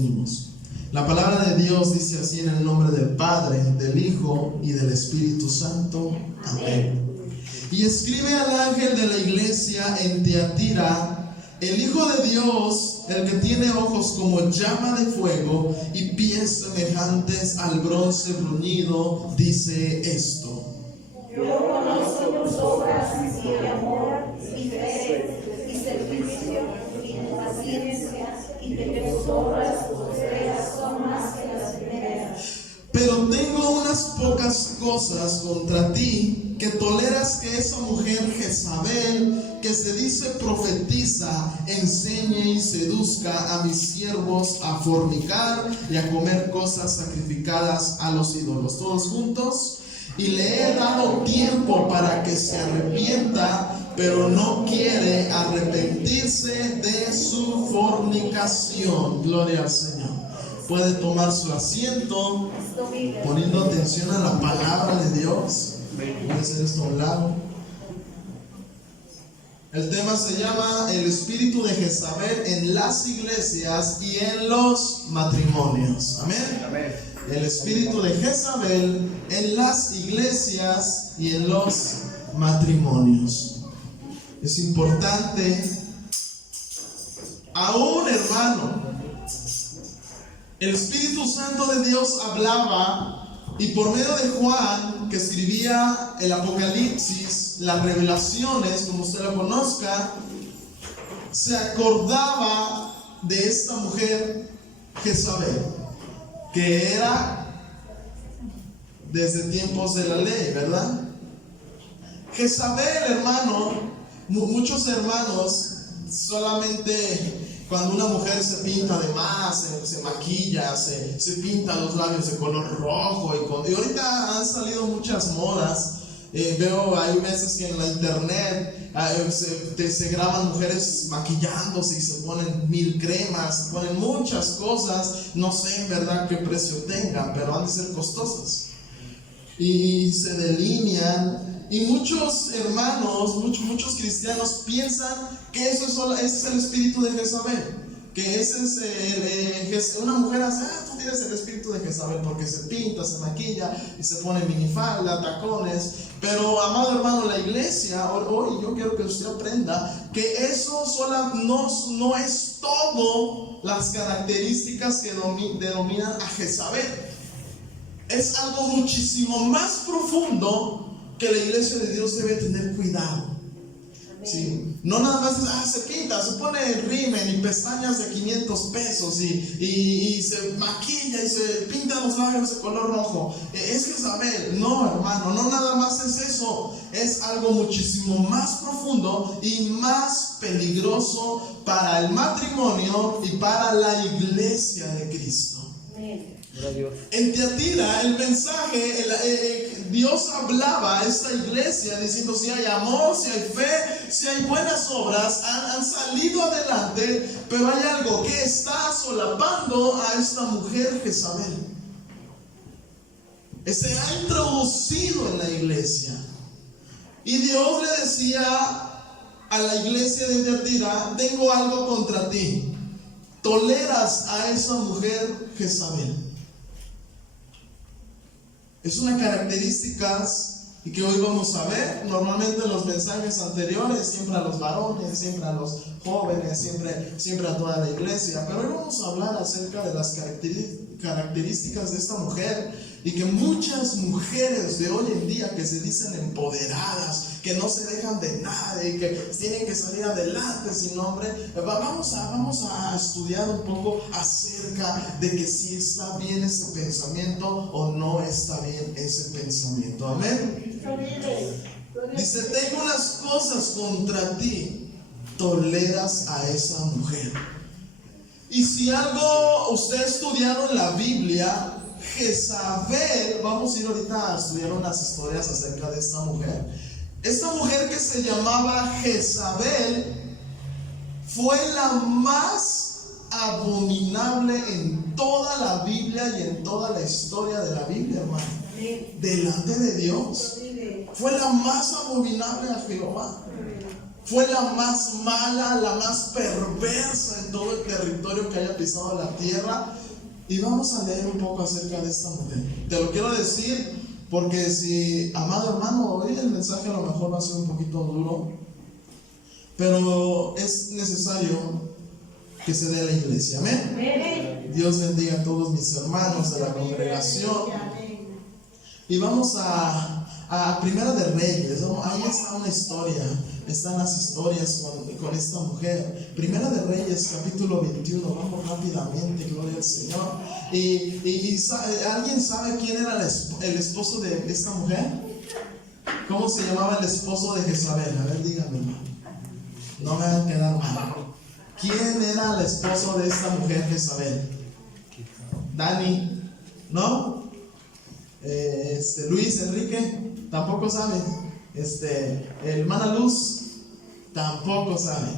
unimos. La palabra de Dios dice así, en el nombre del Padre, del Hijo y del Espíritu Santo. Amén. Y escribe al ángel de la iglesia en Tiatira: el Hijo de Dios, el que tiene ojos como llama de fuego y pies semejantes al bronce bruñido, dice esto: yo conozco tus obras y amor, y fe, y servicio, y paciencia, y de que tus obras postreras son más que las primeras. Pero tengo unas pocas cosas contra ti, que toleras que esa mujer Jezabel, que se dice profetiza, enseñe y seduzca a mis siervos a fornicar y a comer cosas sacrificadas a los ídolos. Todos juntos. Y le he dado tiempo para que se arrepienta, pero no quiere arrepentirse de su fornicación. Gloria al Señor. Puede tomar su asiento, poniendo atención a la palabra de Dios. Voy a hacer esto a un lado. El tema se llama el espíritu de Jezabel en las iglesias y en los matrimonios. Amén. Amén. El espíritu de Jezabel en las iglesias y en los matrimonios. Es importante, aún hermano, el Espíritu Santo de Dios hablaba, y por medio de Juan, que escribía el Apocalipsis, las revelaciones, como usted lo conozca, se acordaba de esta mujer Jezabel, que era desde tiempos de la ley, ¿verdad? Jezabel, hermano, muchos hermanos solamente cuando una mujer se pinta de más, se maquilla, se pinta los labios de color rojo, y ahorita han salido muchas modas. Veo, hay veces que en la internet se graban mujeres maquillándose y se ponen 1000 cremas, se ponen muchas cosas. No sé en verdad qué precio tengan, pero han de ser costosas. Y se delinean. Y muchos hermanos, muchos cristianos piensan que ese es el espíritu de Jezabel. Que ese es una mujer así: tú tienes el espíritu de Jezabel, porque se pinta, se maquilla y se pone minifalda, tacones. Pero amado hermano, la iglesia, hoy yo quiero que usted aprenda que eso no es todo las características que denominan a Jezabel. Es algo muchísimo más profundo que la iglesia de Dios debe tener cuidado. Sí. No nada más se pinta, se pone rímel y pestañas de 500 pesos y se maquilla y se pinta los labios de color rojo. Es Jezabel. No, hermano, no nada más es eso. Es algo muchísimo más profundo y más peligroso para el matrimonio y para la iglesia de Cristo. En Tiatira, el mensaje, Dios hablaba a esta iglesia diciendo: si hay amor, si hay fe, si hay buenas obras, han salido adelante, pero hay algo que está solapando a esta mujer Jezabel. Se ha introducido en la iglesia. Y Dios le decía a la iglesia de Tiatira: tengo algo contra ti. Toleras a esa mujer Jezabel. Es una característica y que hoy vamos a ver. Normalmente en los mensajes anteriores, siempre a los varones, siempre a los jóvenes, siempre a toda la iglesia. Pero hoy vamos a hablar acerca de las características de esta mujer, y que muchas mujeres de hoy en día que se dicen empoderadas, que no se dejan de nada y que tienen que salir adelante sin nombre. Vamos a estudiar un poco acerca de que si está bien ese pensamiento o no está bien ese pensamiento. Amén. Dice: tengo unas cosas contra ti, toleras a esa mujer. Y si algo usted ha estudiado en la Biblia, Jezabel, vamos a ir ahorita a estudiar unas historias acerca de esta mujer. Esta mujer que se llamaba Jezabel fue la más abominable en toda la Biblia y en toda la historia de la Biblia, hermano. Delante de Dios fue la más abominable a Jehová. Fue la más mala, la más perversa en todo el territorio que haya pisado la tierra. Y vamos a leer un poco acerca de esta mujer. Te lo quiero decir porque si, amado hermano, hoy el mensaje a lo mejor va a ser un poquito duro, pero es necesario que se dé a la iglesia. Amén. Dios bendiga a todos mis hermanos de la congregación. Y vamos a Primera de Reyes, ¿no? Ahí está una historia, están las historias con esta mujer. Primera de Reyes, capítulo 21, vamos rápidamente, gloria al Señor. ¿Alguien sabe quién era el esposo de esta mujer? ¿Cómo se llamaba el esposo de Jezabel? A ver, díganme, no me hagan quedar mal. ¿Quién era el esposo de esta mujer Jezabel? Dani, ¿no? Luis, Enrique, tampoco sabe. Hermana Luz, tampoco sabe.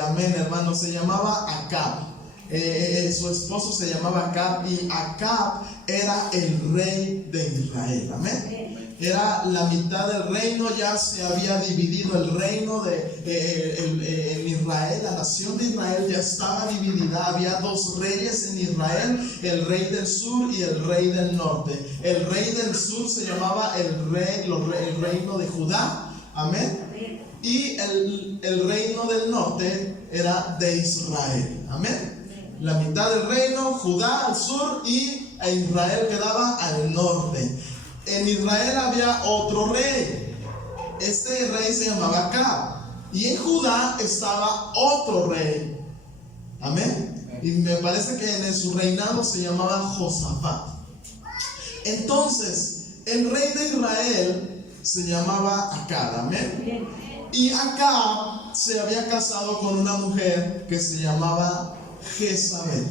Amén, hermano. Se llamaba Acab. Su esposo se llamaba Acab, y Acab era el rey de Israel. Amén. Era la mitad del reino, ya se había dividido el reino en Israel. La nación de Israel ya estaba dividida. Había dos reyes en Israel, el rey del sur y el rey del norte. El rey del sur se llamaba el reino de Judá. Amén. Y el reino del norte era de Israel. Amén. La mitad del reino, Judá al sur, y Israel quedaba al norte. En Israel había otro rey. Este rey se llamaba Acab. Y en Judá estaba otro rey. Amén. Y me parece que en su reinado se llamaba Josafat. Entonces, el rey de Israel se llamaba Acab. Amén. Y Acab se había casado con una mujer que se llamaba Jezabel.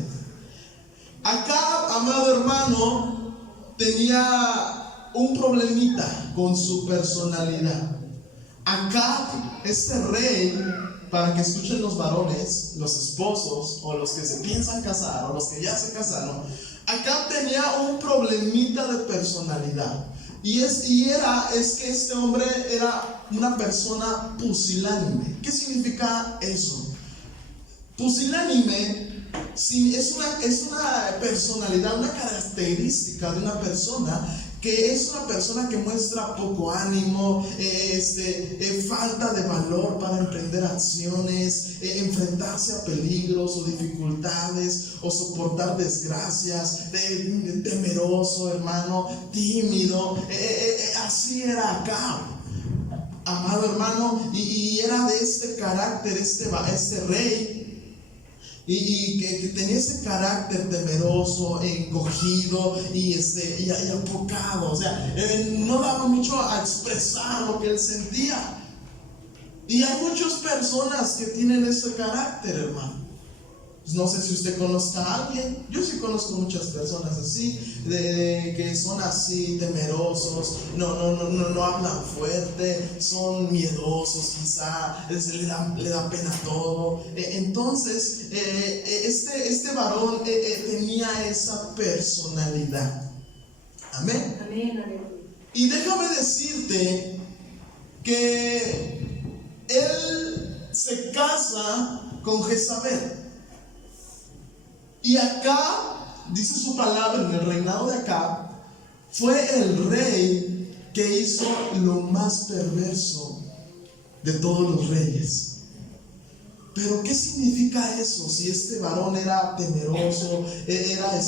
Acab, amado hermano, tenía un problemita con su personalidad. Acab, este rey, para que escuchen los varones, los esposos, o los que se piensan casar, o los que ya se casaron, Acab tenía un problemita de personalidad. Y es que este hombre era una persona pusilánime. ¿Qué significa eso? Pusilánime es una personalidad, una característica de una persona que es una persona que muestra poco ánimo, falta de valor para emprender acciones, enfrentarse a peligros o dificultades o soportar desgracias, temeroso, hermano, tímido. Así era Acab, amado hermano, y era de este carácter este rey. Y que tenía ese carácter temeroso, encogido y apocado. O sea, no daba mucho a expresar lo que él sentía. Y hay muchas personas que tienen ese carácter, hermano. No sé si usted conozca a alguien. Yo sí conozco muchas personas así, que son así, temerosos, no hablan fuerte, son miedosos quizá, le da pena todo. Entonces, este varón tenía esa personalidad. Amén. Amén, amén. Y déjame decirte que él se casa con Jezabel. Y Acab, dice su palabra, en el reinado de Acab, fue el rey que hizo lo más perverso de todos los reyes. Pero ¿qué significa eso? Si este varón era temeroso, era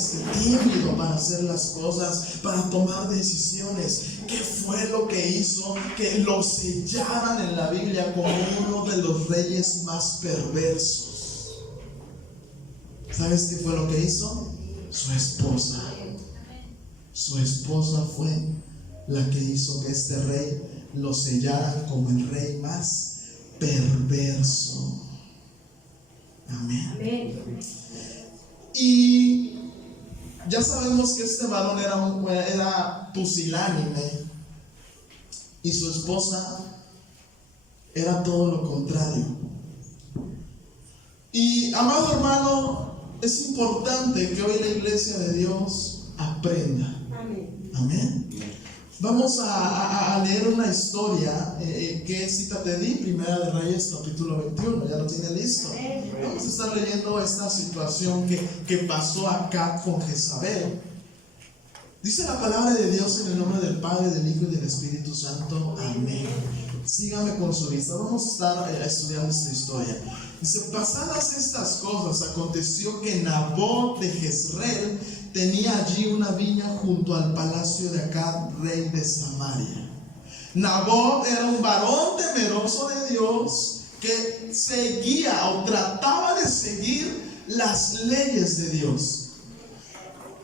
tímido para hacer las cosas, para tomar decisiones, ¿qué fue lo que hizo que lo sellaran en la Biblia como uno de los reyes más perversos? ¿Sabes qué fue lo que hizo? Su esposa. Su esposa fue la que hizo que este rey lo sellara como el rey más perverso. Amén. Y ya sabemos que este varón era pusilánime y su esposa era todo lo contrario. Y amado hermano, es importante que hoy la iglesia de Dios aprenda. Amén. Vamos a leer una historia. ¿Qué cita te di? Primera de Reyes, capítulo 21. ¿Ya lo tiene listo? Vamos a estar leyendo esta situación que pasó acá con Jezabel. Dice la palabra de Dios en el nombre del Padre, del Hijo y del Espíritu Santo. Amén. Sígame con su vista. Vamos a estar estudiando esta historia. Dice: pasadas estas cosas, aconteció que Nabot de Jezreel tenía allí una viña junto al palacio de Acab, rey de Samaria. Nabot era un varón temeroso de Dios que seguía o trataba de seguir las leyes de Dios.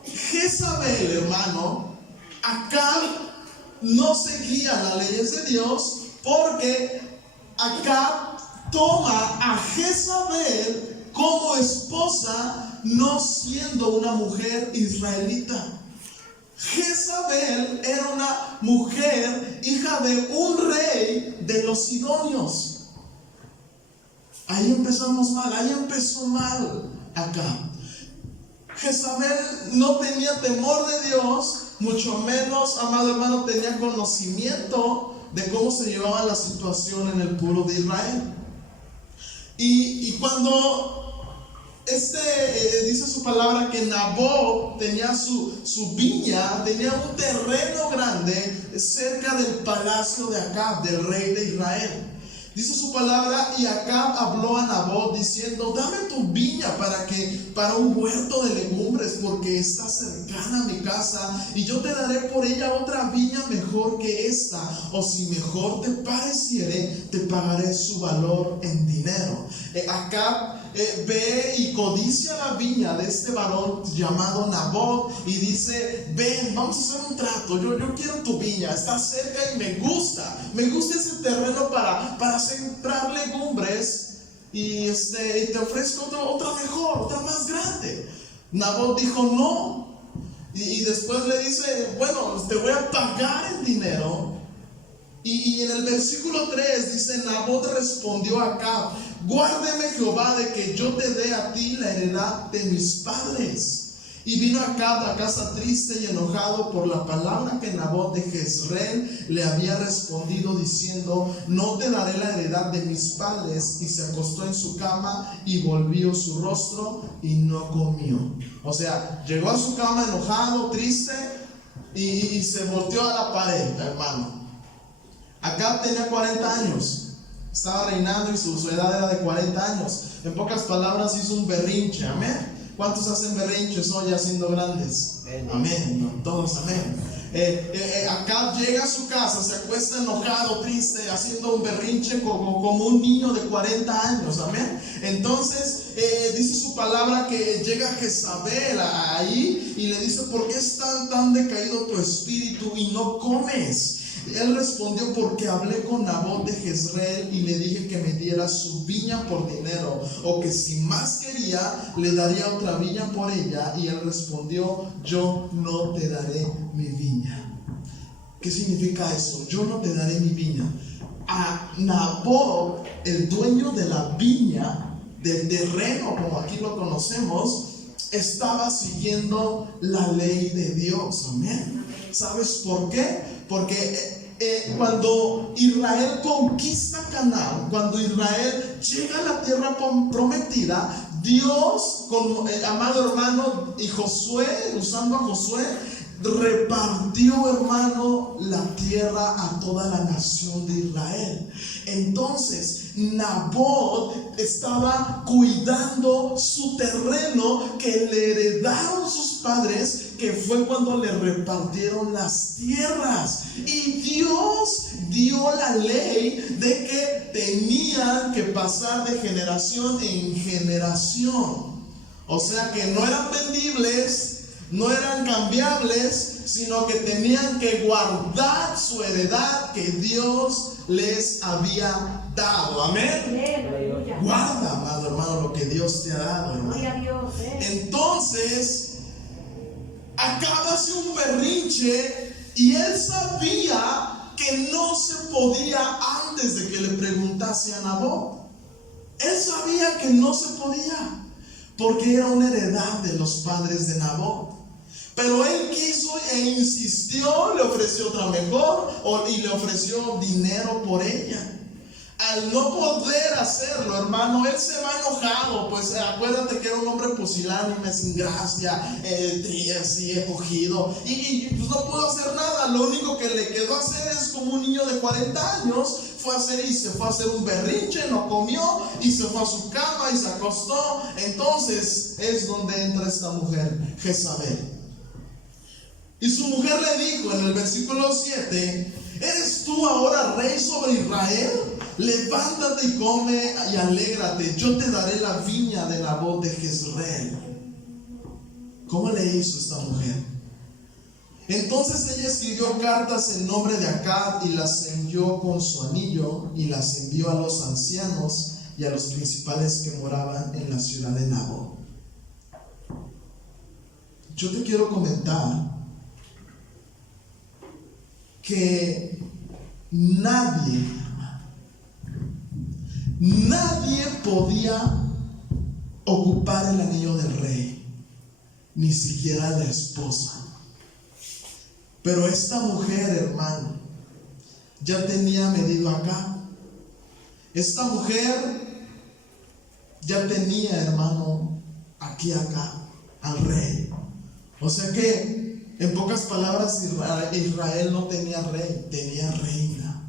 Jezabel, hermano, Acab no seguía las leyes de Dios, porque Acab toma a Jezabel como esposa, no siendo una mujer israelita. Jezabel era una mujer, hija de un rey de los sidonios. Ahí empezamos mal, ahí empezó mal Acab. Jezabel no tenía temor de Dios, mucho menos, amado hermano, tenía conocimiento de cómo se llevaba la situación en el pueblo de Israel. Y cuando dice su palabra que Nabot tenía su viña, tenía un terreno grande cerca del palacio de Acab, del rey de Israel. Dice su palabra: y Acab habló a Nabot diciendo: dame tu viña para un huerto de legumbres, porque está cercana a mi casa, y yo te daré por ella otra viña mejor que esta, o si mejor te pareciere, te pagaré su valor en dinero. Acab ve y codicia la viña de este varón llamado Nabot y dice: ven, vamos a hacer un trato, yo quiero tu viña, está cerca y me gusta ese terreno para sembrar legumbres, y te ofrezco otra mejor, otra más grande. Nabot dijo no, y después le dice: bueno, te voy a pagar en dinero. Y en el versículo 3 dice: Nabot respondió a Acab: guárdeme Jehová de que yo te dé a ti la heredad de mis padres. Y vino Acab a casa triste y enojado por la palabra que Nabot de Jezreel le había respondido, diciendo: no te daré la heredad de mis padres. Y se acostó en su cama y volvió su rostro y no comió. O sea, llegó a su cama enojado, triste, y se volteó a la pared, hermano. Acab tenía 40 años, estaba reinando, y su edad era de 40 años. En pocas palabras, hizo un berrinche. Amén. ¿Cuántos hacen berrinches hoy ya siendo grandes? Amén. No, todos amén. Acab llega a su casa, se acuesta enojado, triste, haciendo un berrinche como un niño de 40 años. Amén. Entonces dice su palabra que llega Jezabel ahí y le dice: ¿por qué está tan decaído tu espíritu y no comes? Él respondió: porque hablé con Nabot de Jezreel y le dije que me diera su viña por dinero, o que si más quería, le daría otra viña por ella. Y él respondió: yo no te daré mi viña. ¿Qué significa eso? Yo no te daré mi viña. A Nabot, el dueño de la viña, del terreno como aquí lo conocemos, estaba siguiendo la ley de Dios. Amén. ¿Sabes por qué? Porque cuando Israel conquista Canaán, cuando Israel llega a la tierra prometida, Dios, amado hermano, y Josué, usando a Josué, repartió, hermano, la tierra a toda la nación de Israel. Entonces Nabot estaba cuidando su terreno que le heredaron sus padres, que fue cuando le repartieron las tierras. Y Dios dio la ley de que tenían que pasar de generación en generación. O sea que no eran vendibles, no eran cambiables, sino que tenían que guardar su heredad que Dios les había dado. Amén. Guarda, amado hermano, lo que Dios te ha dado, hermano. Entonces Acab hace un berrinche, y él sabía que no se podía antes de que le preguntase a Nabot. Él sabía que no se podía, porque era una heredad de los padres de Nabot. Pero él quiso e insistió, le ofreció otra mejor y le ofreció dinero por ella. Al no poder hacerlo, hermano, él se va enojado. Pues acuérdate que era un hombre pusilánime, sin gracia, así cogido, y pues no pudo hacer nada. Lo único que le quedó hacer es como un niño de 40 años. Se fue a hacer un berrinche, no comió y se fue a su cama y se acostó. Entonces es donde entra esta mujer, Jezabel. Y su mujer le dijo en el versículo 7: ¿eres tú ahora rey sobre Israel? Levántate y come y alégrate, yo te daré la viña de Nabot de Jezreel. ¿Cómo le hizo esta mujer? Entonces ella escribió cartas en nombre de Acab y las envió con su anillo, y las envió a los ancianos y a los principales que moraban en la ciudad de Nabot. Yo te quiero comentar que nadie podía ocupar el anillo del rey, ni siquiera la esposa. Pero esta mujer, hermano, ya tenía medido acá. Esta mujer ya tenía, hermano, aquí acá al rey. O sea que, en pocas palabras, Israel no tenía rey, tenía reina.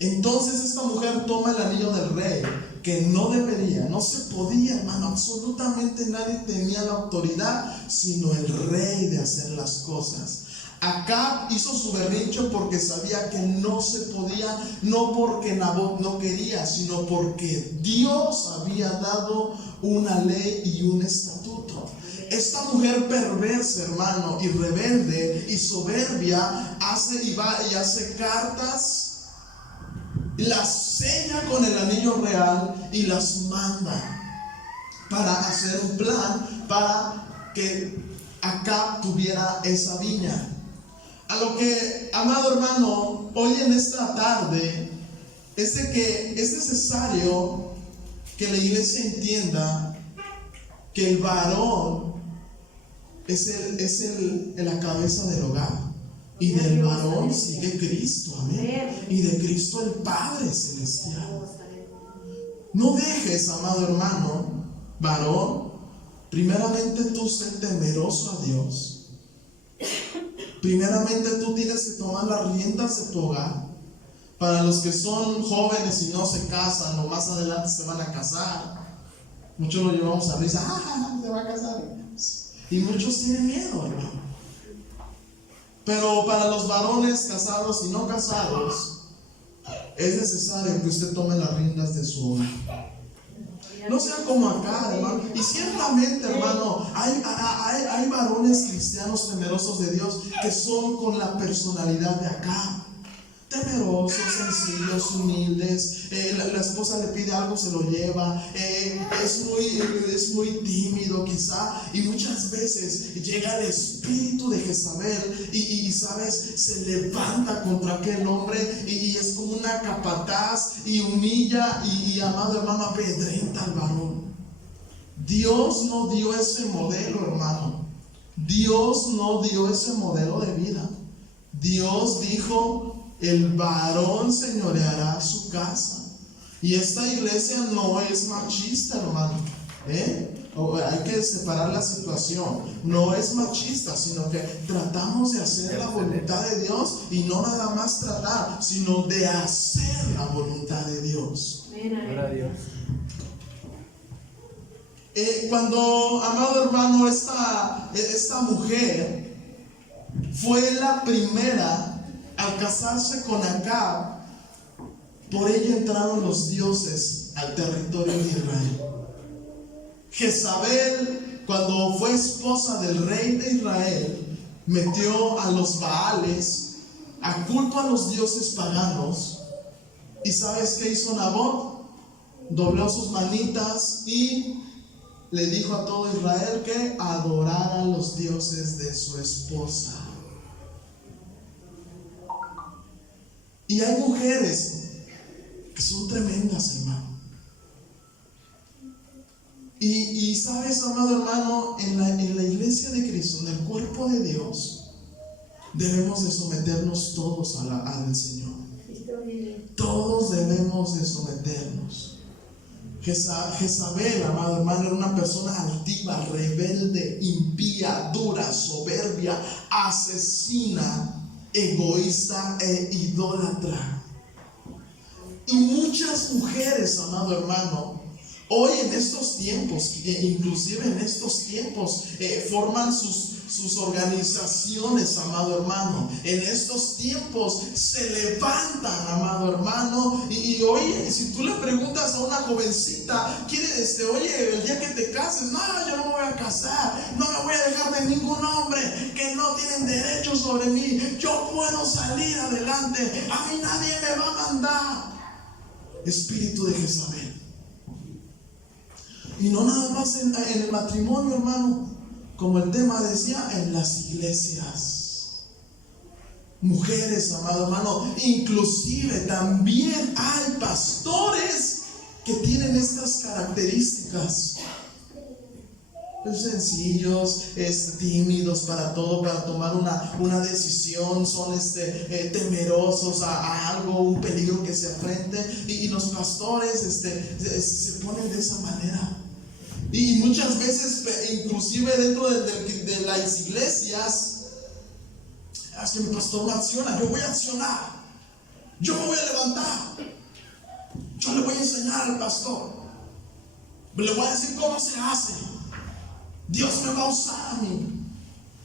Entonces esta mujer toma el anillo del rey, que no debería, no se podía, hermano, absolutamente nadie tenía la autoridad sino el rey de hacer las cosas. Acab hizo su berrinche porque sabía que no se podía, no porque Nabot no quería, sino porque Dios había dado una ley y un estatuto. Esta mujer perversa, hermano, y rebelde y soberbia, hace cartas, las sella con el anillo real y las manda para hacer un plan para que Acab tuviera esa viña. A lo que, amado hermano, hoy en esta tarde es de que es necesario que la iglesia entienda que el varón es la cabeza del hogar, y del varón sigue Cristo, amén, y de Cristo el Padre Celestial. No dejes, amado hermano, varón, primeramente tú ser temeroso a Dios. Primeramente tú tienes que tomar las riendas de tu hogar. Para los que son jóvenes y no se casan, o más adelante se van a casar, muchos lo llevamos a risa: se va a casar. Y muchos tienen miedo, hermano. Pero para los varones casados y no casados, es necesario que usted tome las riendas de su hogar. No sea como acá, hermano. Y ciertamente, hermano, hay varones cristianos temerosos de Dios que son con la personalidad de acá. Temerosos, sencillos, humildes. La esposa le pide algo, se lo lleva. Es muy tímido quizá. Y muchas veces llega el espíritu de Jezabel y sabes, se levanta contra aquel hombre y es como una capataz y humilla y amado hermano, apedrenta al varón. Dios no dio ese modelo, hermano. Dios no dio ese modelo de vida. Dios dijo: el varón señoreará su casa. Y esta iglesia no es machista, hermano. Hay que separar la situación. No es machista, sino que tratamos de hacer la voluntad de Dios, y no nada más tratar, sino de hacer la voluntad de Dios. Gloria a Dios. Cuando, amado hermano, esta mujer fue la primera al casarse con Acab, por ella entraron los dioses al territorio de Israel. Jezabel, cuando fue esposa del rey de Israel, metió a los Baales a culto a los dioses paganos. ¿Y sabes qué hizo Nabot? Dobló sus manitas y le dijo a todo Israel que adorara a los dioses de su esposa. Y hay mujeres que son tremendas, hermano. Y sabes, amado hermano, en la iglesia de Cristo, en el cuerpo de Dios, debemos de someternos todos al Señor. Todos debemos de someternos. Jezabel, amado hermano, era una persona altiva, rebelde, impía, dura, soberbia, asesina, egoísta e idólatra. Y muchas mujeres, amado hermano, hoy en estos tiempos, inclusive en estos tiempos, forman sus organizaciones, amado hermano. En estos tiempos se levantan, amado hermano. Y hoy, si tú le preguntas a una jovencita, oye, el día que te cases, no, yo no me voy a casar, no me voy a dejar de ningún hombre, que no tienen derecho sobre mí, yo puedo salir adelante, a mí nadie me va a mandar. Espíritu de Jezabel. Y no nada más en el matrimonio, hermano, como el tema decía, en las iglesias. Mujeres, amado hermano, inclusive también hay pastores que tienen estas características. Sencillos, tímidos para todo, para tomar una decisión, son temerosos a algo, un peligro que se enfrente, y los pastores se ponen de esa manera. Y muchas veces, inclusive dentro de las iglesias, es que mi pastor no acciona, yo voy a accionar, yo me voy a levantar, yo le voy a enseñar al pastor, le voy a decir cómo se hace. Dios me va a usar a mí.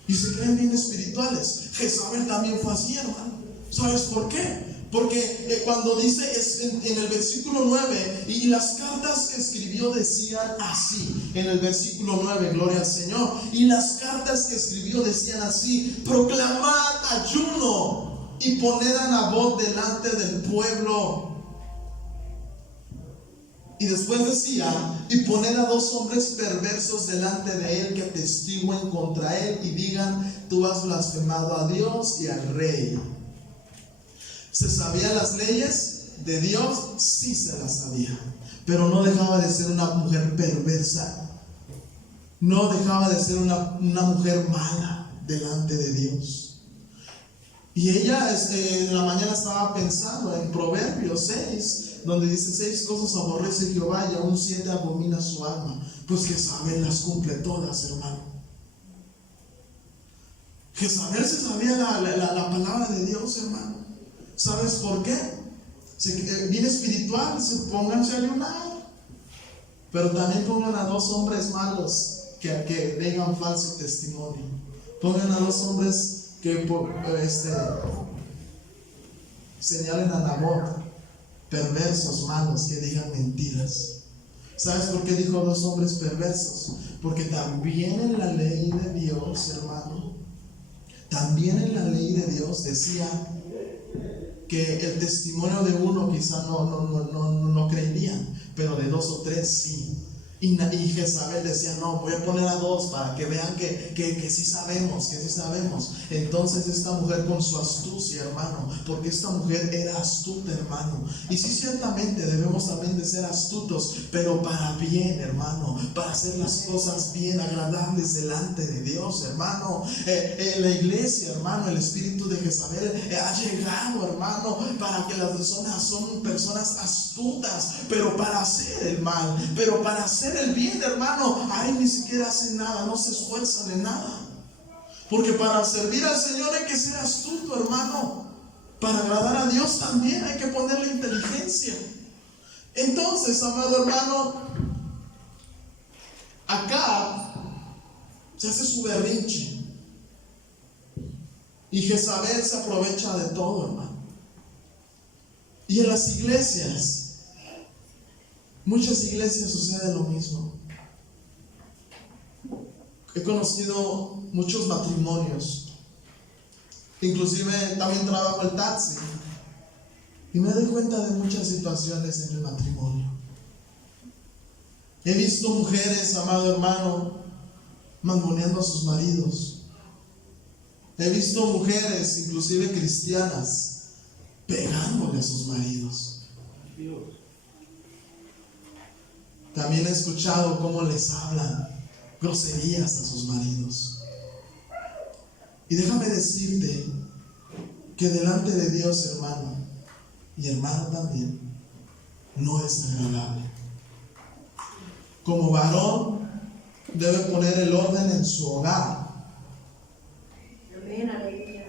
Y se creen bien espirituales. Jezabel también fue así, hermano. ¿Sabes por qué? Porque cuando dice en el versículo 9, y las cartas que escribió decían así, en el versículo 9, gloria al Señor, y las cartas que escribió decían así: proclamad ayuno y poned a Nabot delante del pueblo. Y después decía: y poned a 2 hombres perversos delante de él, que atestiguen contra él y digan: tú has blasfemado a Dios y al rey. ¿Se sabían las leyes de Dios? Sí, se las sabía, pero no dejaba de ser una mujer perversa, no dejaba de ser una mujer mala delante de Dios. Y ella en la mañana estaba pensando en Proverbios 6, donde dice: 6 cosas aborrece Jehová y aún 7 abomina su alma. Pues Jezabel las cumple todas, hermano. Jezabel se sabía la palabra de Dios, hermano. ¿Sabes por qué? Bien espiritual, pónganse a ayunar, pero también pongan a 2 hombres malos que digan falso testimonio. Pongan a 2 hombres que señalen a Nabot, perversos, malos, que digan mentiras. ¿Sabes por qué dijo 2 hombres perversos? Porque también en la ley de Dios, hermano, también en la ley de Dios decía que el testimonio de uno quizá no creerían, pero de 2 o 3 sí. Y Jezabel decía: no, voy a poner a 2 para que vean que sí sabemos, que sí sabemos. Entonces esta mujer, con su astucia, hermano, porque esta mujer era astuta, hermano. Y sí, ciertamente debemos también de ser astutos, pero para bien, hermano, para hacer las cosas bien, agradables delante de Dios, hermano. La iglesia, hermano, el espíritu de Jezabel ha llegado, hermano, para que las personas son personas astutas, pero para hacer el mal, pero para hacer el bien, hermano. Ahí ni siquiera hacen nada, no se esfuerzan en nada. Porque para servir al Señor hay que ser astuto, hermano. Para agradar a Dios también hay que ponerle inteligencia. Entonces, amado hermano, acá se hace su berrinche, y Jezabel se aprovecha de todo, hermano. Y en las iglesias, muchas iglesias, sucede lo mismo. He conocido muchos matrimonios, inclusive también trabajo el taxi, y me doy cuenta de muchas situaciones en el matrimonio. He visto mujeres, amado hermano, mangoneando a sus maridos. He visto mujeres, inclusive cristianas, pegándole a sus maridos. También he escuchado cómo les hablan groserías a sus maridos. Y déjame decirte que delante de Dios, hermano, y hermano también, no es agradable. Como varón, debe poner el orden en su hogar. Amén, aleluya.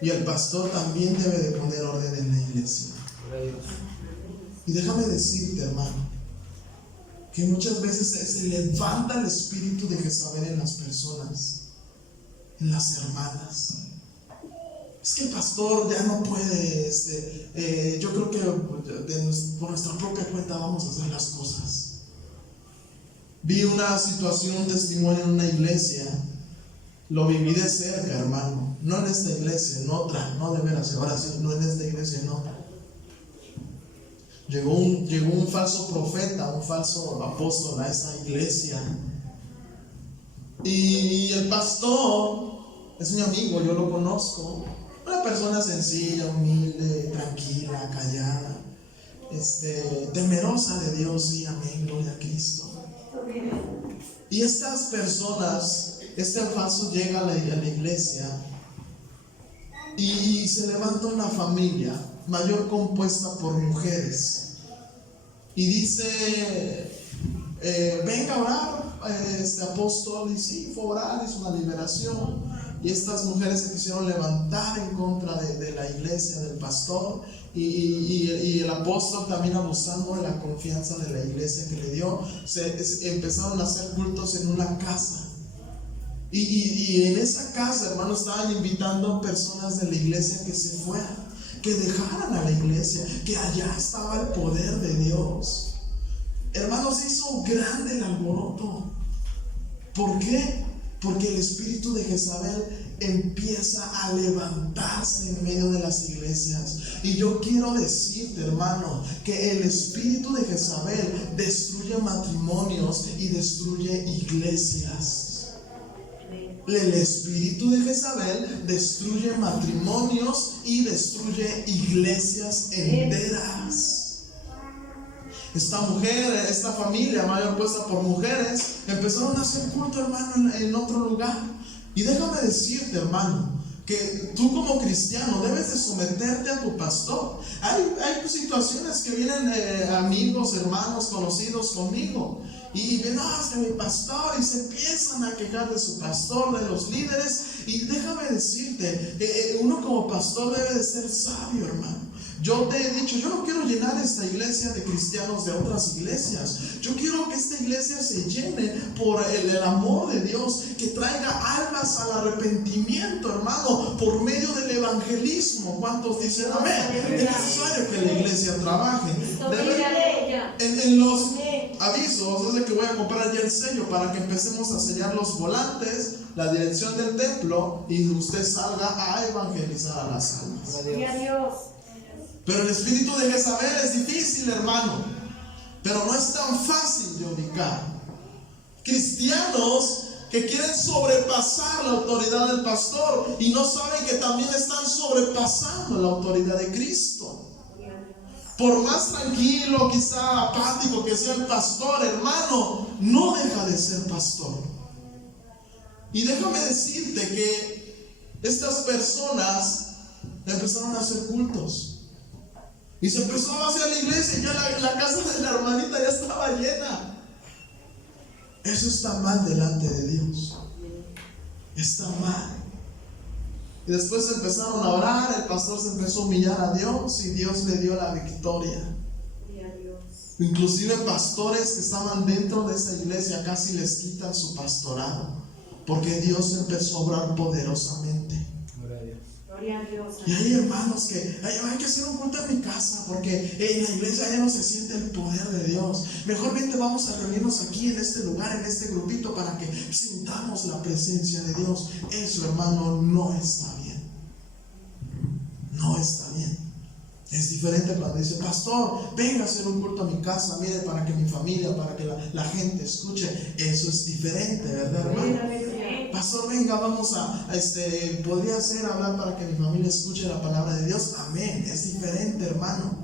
Y el pastor también debe de poner orden en la iglesia. Y déjame decirte, hermano, que muchas veces se levanta el espíritu de Jezabel en las personas, en las hermanas. Es que el pastor ya no puede, yo creo que por nuestra propia cuenta vamos a hacer las cosas. Vi una situación, un testimonio en una iglesia, lo viví de cerca, hermano, no en esta iglesia, en otra, no de veras, ahora sí, no en esta iglesia, en otra. Llegó un falso profeta, un falso apóstol a esa iglesia. Y el pastor es mi amigo, yo lo conozco. Una persona sencilla, humilde, tranquila, callada, temerosa de Dios, y amén, gloria a Cristo. Y estas personas, este falso llega a la iglesia y se levanta una familia mayor compuesta por mujeres. Y dice, venga a orar, apóstol, y sí, fue a orar, hizo una liberación. Y estas mujeres se quisieron levantar en contra de la iglesia, del pastor, y el apóstol también, abusando de la confianza de la iglesia que le dio, empezaron a hacer cultos en una casa. Y en esa casa, hermano, estaban invitando personas de la iglesia que se fueran, que dejaran a la iglesia, que allá estaba el poder de Dios. Hermano, se hizo grande el alboroto. ¿Por qué? Porque el espíritu de Jezabel empieza a levantarse en medio de las iglesias. Y yo quiero decirte, hermano, que el espíritu de Jezabel destruye matrimonios y destruye iglesias. El espíritu de Jezabel destruye matrimonios y destruye iglesias enteras. Esta mujer, esta familia mayor puesta por mujeres, empezaron a hacer culto, hermano, en otro lugar. Y déjame decirte, hermano, que tú como cristiano debes de someterte a tu pastor. Hay situaciones que vienen amigos, hermanos, conocidos conmigo, y ven, no, es que mi pastor, y se empiezan a quejar de su pastor, de los líderes. Y déjame decirte, uno como pastor debe de ser sabio, hermano. Yo te he dicho, yo no quiero llenar esta iglesia de cristianos de otras iglesias. Yo quiero que esta iglesia se llene por el amor de Dios, que traiga almas al arrepentimiento, hermano, por medio del evangelismo. ¿Cuántos dicen amén? Es necesario que la iglesia trabaje. En los avisos es de que voy a comprar ya el sello para que empecemos a sellar los volantes, la dirección del templo, y usted salga a evangelizar a las almas. Pero el espíritu de Jezabel es difícil, hermano, pero no es tan fácil de ubicar. Cristianos que quieren sobrepasar la autoridad del pastor y no saben que también están sobrepasando la autoridad de Cristo. Por más tranquilo, quizá apático que sea el pastor, hermano, no deja de ser pastor. Y déjame decirte que estas personas empezaron a hacer cultos. Y se empezó a vaciar la iglesia y ya la casa de la hermanita ya estaba llena. Eso está mal delante de Dios. Está mal. Y después empezaron a orar, el pastor se empezó a humillar a Dios y Dios le dio la victoria. Inclusive pastores que estaban dentro de esa iglesia casi les quitan su pastorado, porque Dios empezó a obrar poderosamente. Y hay hermanos que hay que hacer un culto en mi casa, porque en la iglesia ya no se siente el poder de Dios. Mejor vamos a reunirnos aquí en este lugar, en este grupito, para que sintamos la presencia de Dios. Eso, hermano, no está bien. No está bien. Es diferente cuando dice, pastor, venga a hacer un culto a mi casa, mire, para que mi familia, para que la gente escuche. Eso es diferente, ¿verdad, hermano? Pastor, venga, vamos podría ser hablar para que mi familia escuche la palabra de Dios. Amén, es diferente, hermano.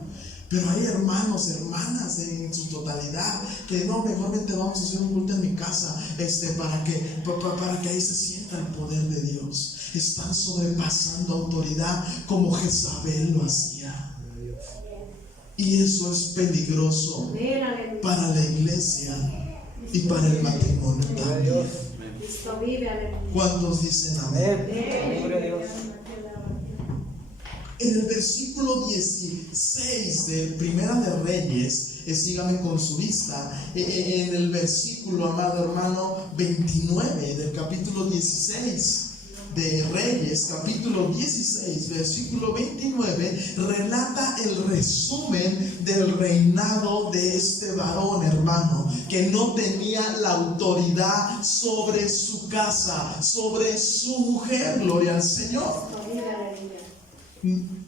Pero hay hermanos, hermanas en su totalidad que no, mejormente vamos a hacer un culto en mi casa, para que ahí se sienta el poder de Dios. Están sobrepasando autoridad como Jezabel lo hacía. Y eso es peligroso para la iglesia y para el matrimonio también. ¿Cuántos dicen amén? En el versículo 16 de Primera de Reyes, sígame con su vista, en el versículo, amado hermano, 29 del capítulo 16 de Reyes, capítulo 16, versículo 29, relata el resumen del reinado de este varón, hermano, que no tenía la autoridad sobre su casa, sobre su mujer. Gloria al Señor.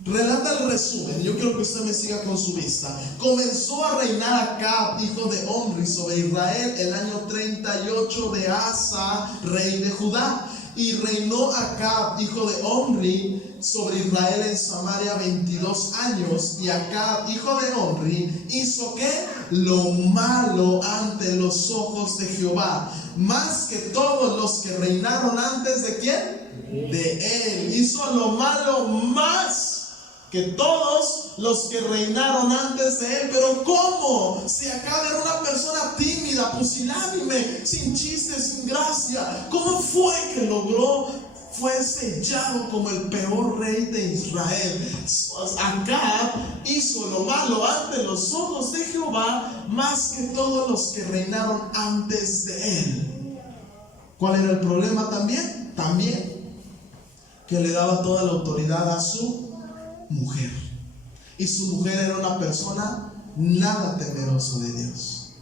Relata el resumen. Yo quiero que usted me siga con su vista. Comenzó a reinar Acab, hijo de Omri, sobre Israel el año 38 de Asa, rey de Judá. Y reinó Acab, hijo de Omri, sobre Israel en Samaria 22 años. Y Acab, hijo de Omri, hizo ¿qué? Lo malo ante los ojos de Jehová, más que todos los que reinaron antes de ¿quién? De él. Hizo lo malo más que todos los que reinaron antes de él. Pero ¿cómo? Si Acab era una persona tímida, pusilánime, sin chistes, sin gracia, ¿cómo fue que fue sellado como el peor rey de Israel? Acab hizo lo malo ante los ojos de Jehová, más que todos los que reinaron antes de él. ¿Cuál era el problema también? Que le daba toda la autoridad a su mujer. Y su mujer era una persona nada temerosa de Dios.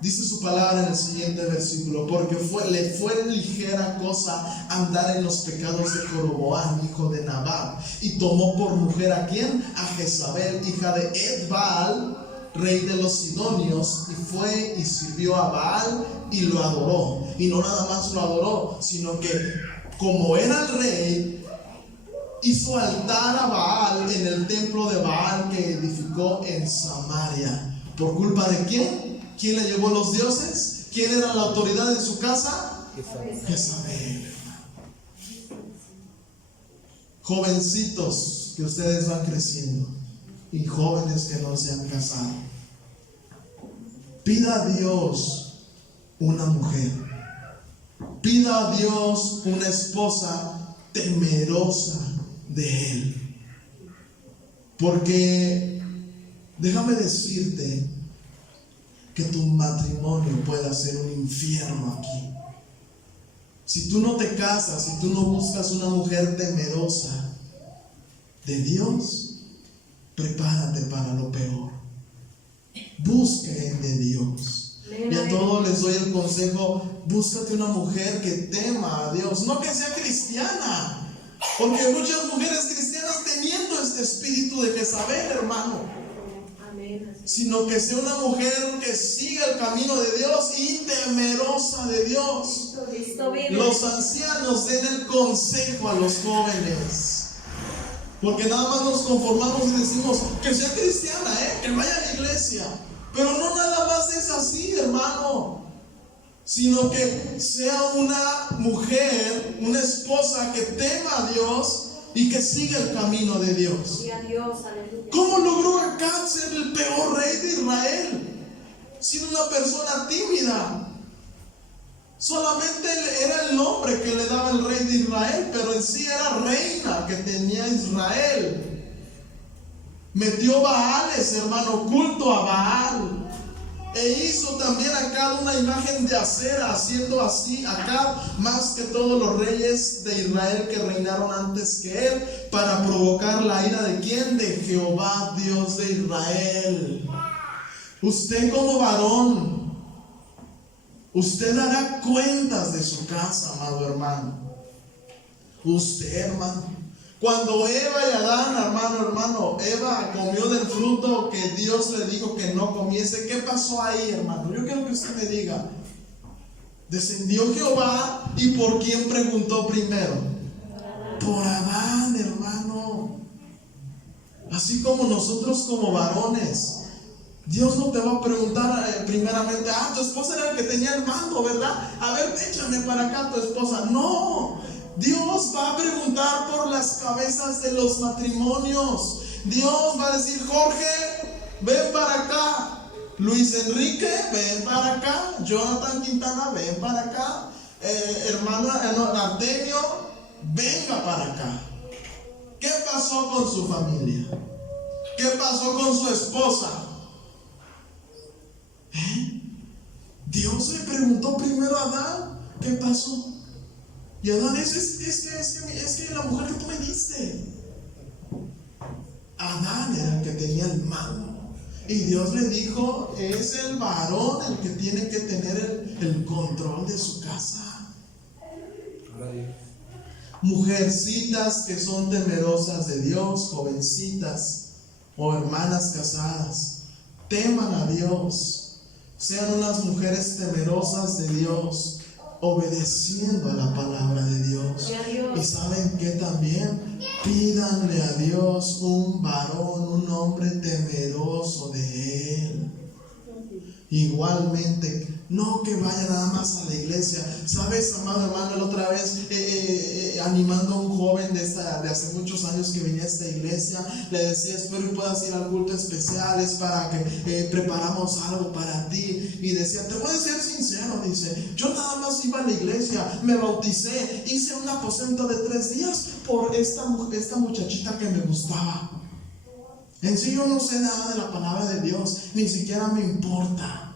Dice su palabra en el siguiente versículo: porque le fue ligera cosa andar en los pecados de Jeroboam, hijo de Nabat, y tomó por mujer ¿a quién? A Jezabel, hija de Edbaal, rey de los sidonios, y fue y sirvió a Baal y lo adoró. Y no nada más lo adoró, sino que como era el rey, hizo altar a Baal en el templo de Baal que edificó en Samaria. ¿Por culpa de quién? ¿Quién le llevó los dioses? ¿Quién era la autoridad en su casa? Jezabel. Jovencitos que ustedes van creciendo y jóvenes que no se han casado, pida a Dios una mujer, pida a Dios una esposa temerosa de Él. Porque déjame decirte que tu matrimonio puede ser un infierno aquí. Si tú no te casas, si tú no buscas una mujer temerosa de Dios, prepárate para lo peor. Busquen de Dios. Y a todos les doy el consejo: búscate una mujer que tema a Dios, no que sea cristiana. Porque hay muchas mujeres cristianas teniendo este espíritu de Jezabel, hermano. Sino que sea una mujer que siga el camino de Dios y temerosa de Dios. Los ancianos den el consejo a los jóvenes. Porque nada más nos conformamos y decimos que sea cristiana, que vaya a la iglesia. Pero no nada más es así, hermano. Sino que sea una mujer, una esposa que tema a Dios y que siga el camino de Dios. ¿Cómo logró Acab ser el peor rey de Israel? Siendo una persona tímida. Solamente era el nombre que le daba el rey de Israel, pero en sí era reina que tenía Israel. Metió Baales, hermano, culto a Baal. E hizo también Acab una imagen de acera, haciendo así Acab más que todos los reyes de Israel que reinaron antes que él, para provocar la ira ¿de quién? De Jehová, Dios de Israel. Usted como varón, usted dará cuentas de su casa, amado hermano. Usted, hermano. Cuando Eva y Adán, hermano, Eva comió del fruto que Dios le dijo que no comiese, ¿qué pasó ahí, hermano? Yo quiero que usted me diga. Descendió Jehová, ¿y por quién preguntó primero? Por Adán, hermano. Así como nosotros como varones, Dios no te va a preguntar primeramente, tu esposa era el que tenía el mando, ¿verdad? A ver, échame para acá a tu esposa. No, Dios va a preguntar por las cabezas de los matrimonios. Dios va a decir, Jorge, ven para acá. Luis Enrique, ven para acá. Jonathan Quintana, ven para acá. Hermano Artemio, venga para acá. ¿Qué pasó con su familia? ¿Qué pasó con su esposa? Dios le preguntó primero a Adán, ¿qué pasó? Y Adán, es que la mujer que tú me diste. Adán era el que tenía el mando. Y Dios le dijo, es el varón el que tiene que tener el control de su casa. Mujercitas que son temerosas de Dios, jovencitas o hermanas casadas, teman a Dios, sean unas mujeres temerosas de Dios, obedeciendo a la palabra de Dios. Y saben que también pídanle a Dios un varón, un hombre temeroso de Él. Igualmente, no que vaya nada más a la iglesia. Sabes, amado hermano, la otra vez animando a un joven de hace muchos años que venía a esta iglesia, le decía, espero que puedas ir al culto especial, es para que preparamos algo para ti. Y decía, te voy a ser sincero, dice, yo nada más iba a la iglesia, me bauticé, hice un aposento de 3 días por esta muchachita que me gustaba. En sí yo no sé nada de la palabra de Dios, ni siquiera me importa.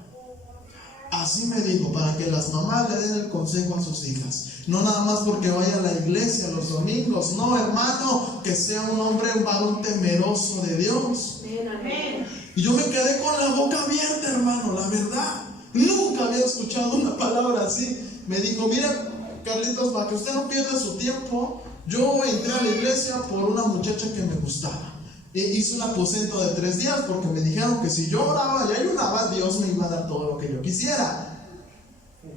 Así me dijo, para que las mamás le den el consejo a sus hijas. No nada más porque vaya a la iglesia los domingos. No, hermano, que sea un hombre, un varón temeroso de Dios. Amén. Y yo me quedé con la boca abierta, hermano, la verdad. Nunca había escuchado una palabra así. Me dijo, mira, Carlitos, para que usted no pierda su tiempo, yo entré a la iglesia por una muchacha que me gustaba. Hice un aposento de 3 días porque me dijeron que si yo oraba y ayunaba, Dios me iba a dar todo lo que yo quisiera.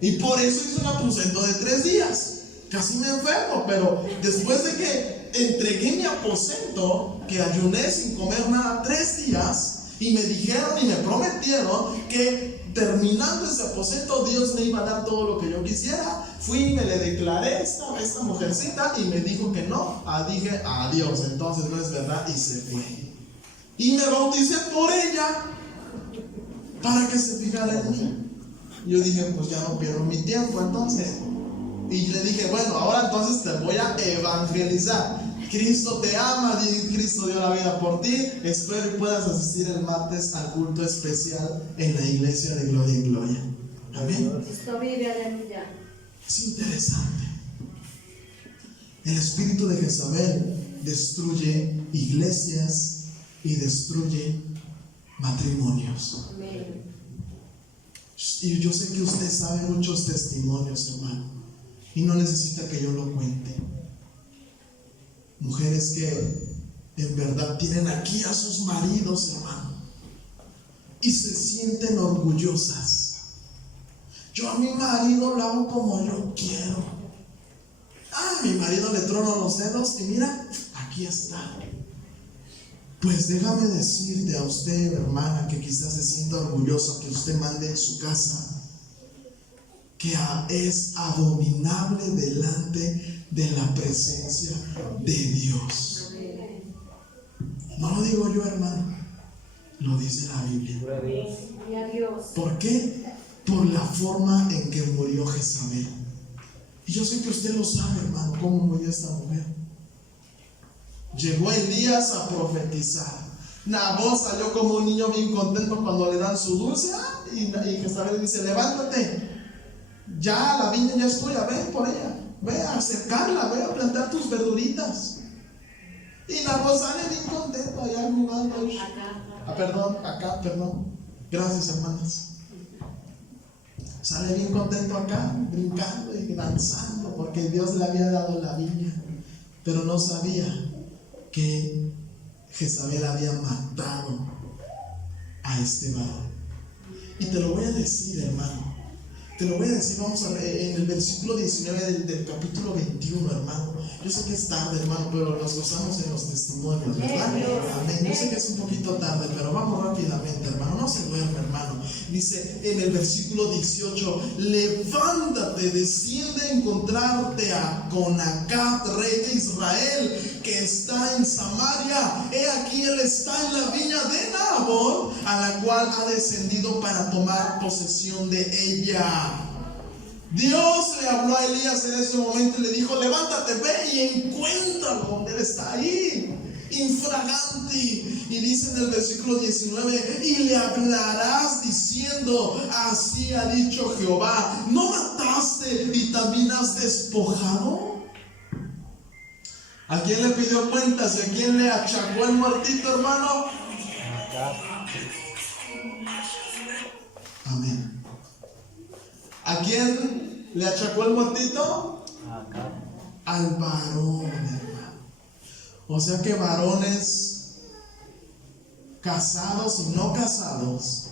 Y por eso hice un aposento de 3 días. Casi me enfermo, pero después de que entregué mi aposento, que ayuné sin comer nada 3 días, y me dijeron y me prometieron que terminando ese aposento Dios me iba a dar todo lo que yo quisiera. Fui y me le declaré a esta mujercita y me dijo que no. Dije, adiós, entonces no es verdad, y se fue. Y me bauticé por ella para que se fijara en mí. Yo dije, pues ya no pierdo mi tiempo entonces. Y le dije, bueno, ahora entonces te voy a evangelizar. Cristo te ama, Cristo dio la vida por ti. Espero que puedas asistir el martes al culto especial en la iglesia de Gloria en Gloria. Amén. Es interesante. El espíritu de Jezabel destruye iglesias y destruye matrimonios. Amén. Y yo sé que usted sabe muchos testimonios, hermano, y no necesita que yo lo cuente. Mujeres que en verdad tienen aquí a sus maridos, hermano, y se sienten orgullosas. Yo a mi marido lo hago como yo quiero. A mi marido le trono los dedos y mira, aquí está. Pues déjame decirte a usted, hermana, que quizás se sienta orgullosa que usted mande en su casa, que es abominable delante de la presencia de Dios. No lo digo yo, hermano, lo dice la Biblia. ¿Por qué? Por la forma en que murió Jezabel. Y yo sé que usted lo sabe, hermano, cómo murió esta mujer. Llegó Elías a profetizar. Nabot salió como un niño bien contento cuando le dan su dulce. Y Jezabel dice, levántate, ya la viña ya es tuya, ven por ella, ve a secarla, ve a plantar tus verduritas. Y Nabot sale bien contento allá jugando. Perdón. Gracias, hermanas. Sale bien contento acá, brincando y danzando, porque Dios le había dado la viña. Pero no sabía que Jezabel había matado a este varón. Y te lo voy a decir, hermano, Te lo voy a decir, vamos a ver en el versículo 19 del capítulo 21, hermano. Yo sé que es tarde, hermano, pero nos gozamos en los testimonios, ¿verdad? Amén. Yo sé que es un poquito tarde, pero vamos rápidamente, hermano. No se duerme, hermano. Dice en el versículo 18: levántate, desciende a encontrarte con Acab, rey de Israel, que está en Samaria. He aquí, él está en la viña de Nabot, a la cual ha descendido para tomar posesión de ella. Dios le habló a Elías en ese momento y le dijo: levántate, ve y encuéntralo. Él está ahí, infraganti. Y dice en el versículo 19: y le hablarás diciendo: así ha dicho Jehová, ¿no mataste y también has despojado? ¿A quién le pidió cuentas y a quién le achacó el muertito, hermano? Amén. ¿A quién le achacó el muertito? Al varón, hermano. O sea que varones casados y no casados,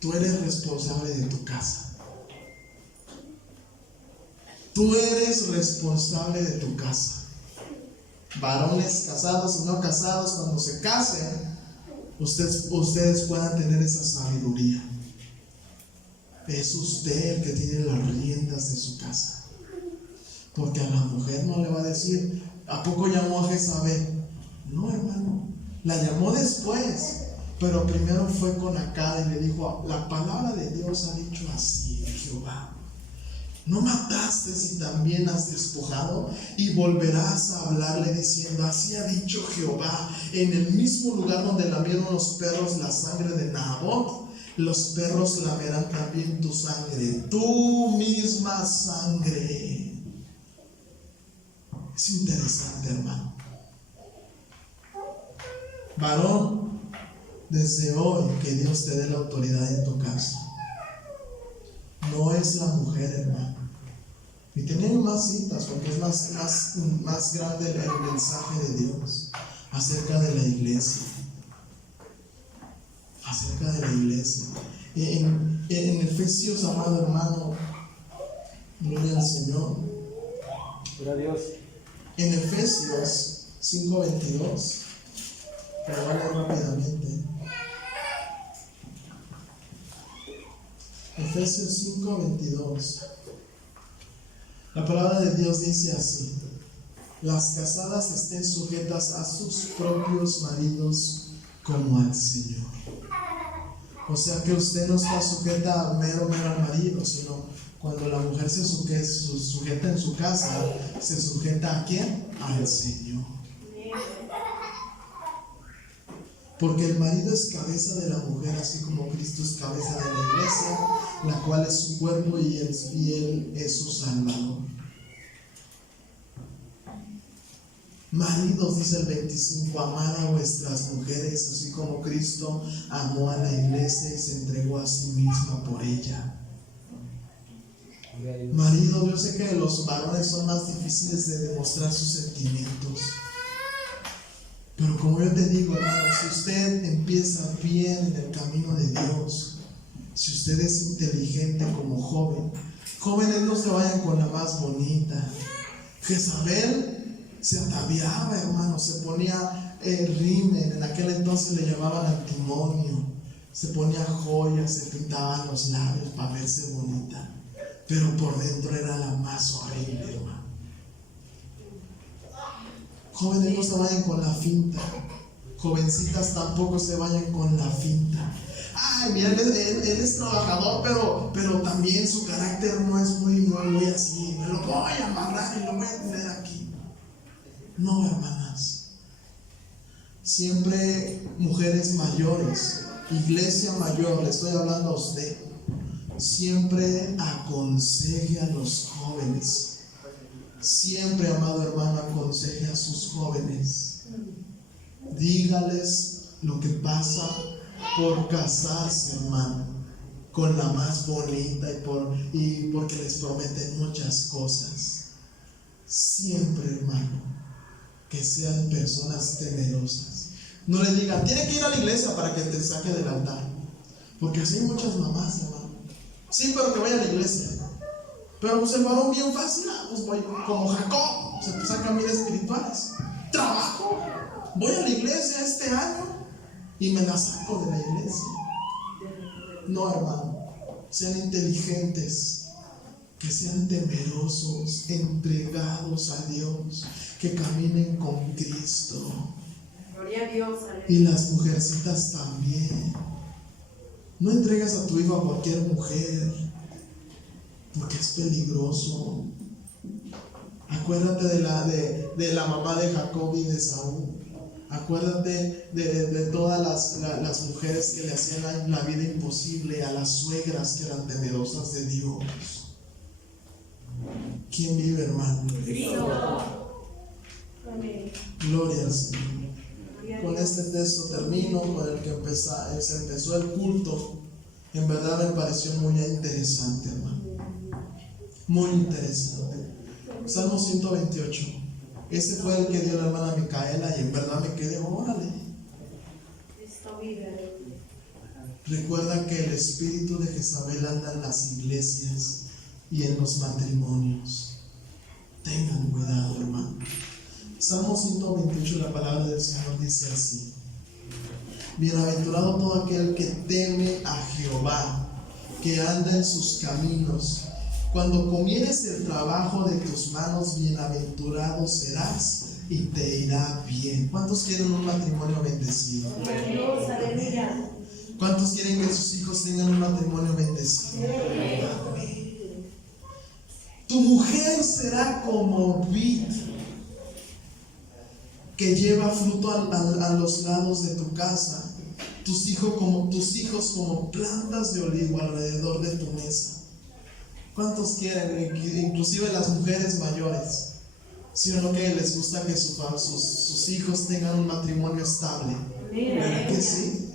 tú eres responsable de tu casa. Tú eres responsable de tu casa. Varones casados y no casados, cuando se casen, ustedes puedan tener esa sabiduría. Es usted el que tiene las riendas de su casa. Porque a la mujer no le va a decir: ¿a poco llamó a Jezabel? No, hermano, la llamó después, pero primero fue con Acab y le dijo: la palabra de Dios ha dicho así, Jehová, ¿no mataste y también has despojado? Y volverás a hablarle diciendo: así ha dicho Jehová, en el mismo lugar donde lamieron los perros la sangre de Nabot, los perros lamerán también tu sangre, tu misma sangre. Es interesante, hermano. Varón, desde hoy que Dios te dé la autoridad en tu casa. No es la mujer, hermano. Y tenemos más citas porque es más grande el mensaje de Dios acerca de la iglesia. Acerca de la iglesia. En Efesios, amado hermano, gloria al Señor. Gloria a Dios. En Efesios 5:22, lo voy a leer rápidamente. Efesios 5:22. La palabra de Dios dice así: las casadas estén sujetas a sus propios maridos como al Señor. O sea que usted no está sujeta mero al marido, sino cuando la mujer se sujeta en su casa, se sujeta ¿a quién? Al Señor. Porque el marido es cabeza de la mujer, así como Cristo es cabeza de la iglesia, la cual es su cuerpo y él es su Salvador. Maridos, dice el 25, amad a vuestras mujeres, así como Cristo amó a la iglesia y se entregó a sí misma por ella. Marido, yo sé que los varones son más difíciles de demostrar sus sentimientos, pero como yo te digo, hermano, si usted empieza bien en el camino de Dios, si usted es inteligente como joven, jóvenes, no se vayan con la más bonita. Jezabel se ataviaba, hermano, se ponía rímel, en aquel entonces le llamaban antimonio, se ponía joyas, se pintaban los labios para verse bonita, pero por dentro era la más horrible, hermano. Jóvenes, no se vayan con la finta. Jovencitas, tampoco se vayan con la finta. Ay, mira, él es trabajador, pero también su carácter no es muy así. Me lo voy a amarrar y lo voy a tener aquí. No, hermanas. Siempre mujeres mayores, iglesia mayor, le estoy hablando a usted. Siempre aconseje a los jóvenes. Siempre, amado hermano, aconseje a sus jóvenes. Dígales lo que pasa por casarse, hermano, con la más bonita y porque les prometen muchas cosas. Siempre, hermano, que sean personas temerosas. No le digan: tiene que ir a la iglesia para que te saque del altar, porque así hay muchas mamás, hermano. Sí, pero que vaya a la iglesia. Pero pues el varón bien fácil, pues voy como Jacob, se saca mil espirituales. Trabajo, voy a la iglesia este año y me la saco de la iglesia. No, hermano, sean inteligentes, que sean temerosos, entregados a Dios, que caminen con Cristo. Gloria a Dios. Y las mujercitas también. No entregas a tu hijo a cualquier mujer, porque es peligroso. Acuérdate de la mamá de Jacob y de Saúl. Acuérdate de todas las mujeres que le hacían la vida imposible, a las suegras que eran temerosas de Dios. ¿Quién vive, hermano? Gloria al Señor. Con este texto termino, con el que se empezó el culto. En verdad me pareció muy interesante, hermano. Muy interesante. Salmo 128. Ese fue el que dio la hermana Micaela y en verdad me quedé, órale. Recuerda que el espíritu de Jezabel anda en las iglesias y en los matrimonios. Tengan cuidado, hermano. Salmo 128, la palabra del Señor dice así: bienaventurado todo aquel que teme a Jehová, que anda en sus caminos. Cuando comieres el trabajo de tus manos, bienaventurado serás y te irá bien. ¿Cuántos quieren un matrimonio bendecido? Dios, aleluya. ¿Cuántos quieren que sus hijos tengan un matrimonio bendecido? Tu mujer será como vid que lleva fruto a los lados de tu casa, tus hijos como plantas de olivo alrededor de tu mesa. ¿Cuántos quieren? Inclusive las mujeres mayores, ¿sí o no, que les gusta que sus hijos tengan un matrimonio estable? ¿Verdad que sí?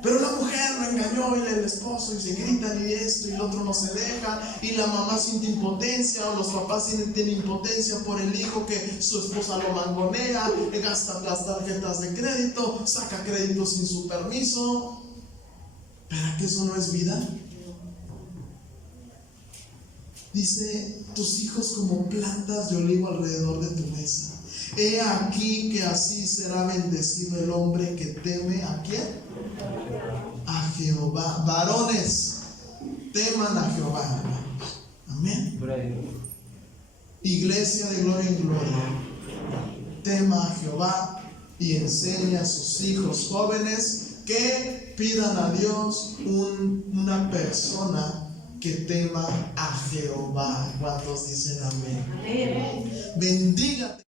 Pero la mujer lo engañó y el esposo y se gritan y esto y el otro no se deja y la mamá siente impotencia o los papás sienten impotencia por el hijo que su esposa lo mangonea, gasta las tarjetas de crédito, saca crédito sin su permiso. ¿Pero que eso no es vida? Dice, tus hijos como plantas de olivo alrededor de tu mesa. He aquí que así será bendecido el hombre que teme ¿a quién? A Jehová. Varones, teman a Jehová, hermanos. Amén. Iglesia de gloria en gloria, tema a Jehová y enseña a sus hijos jóvenes que pidan a Dios una persona que tema a Jehová. ¿Cuántos dicen amén? Amén. Bendígate.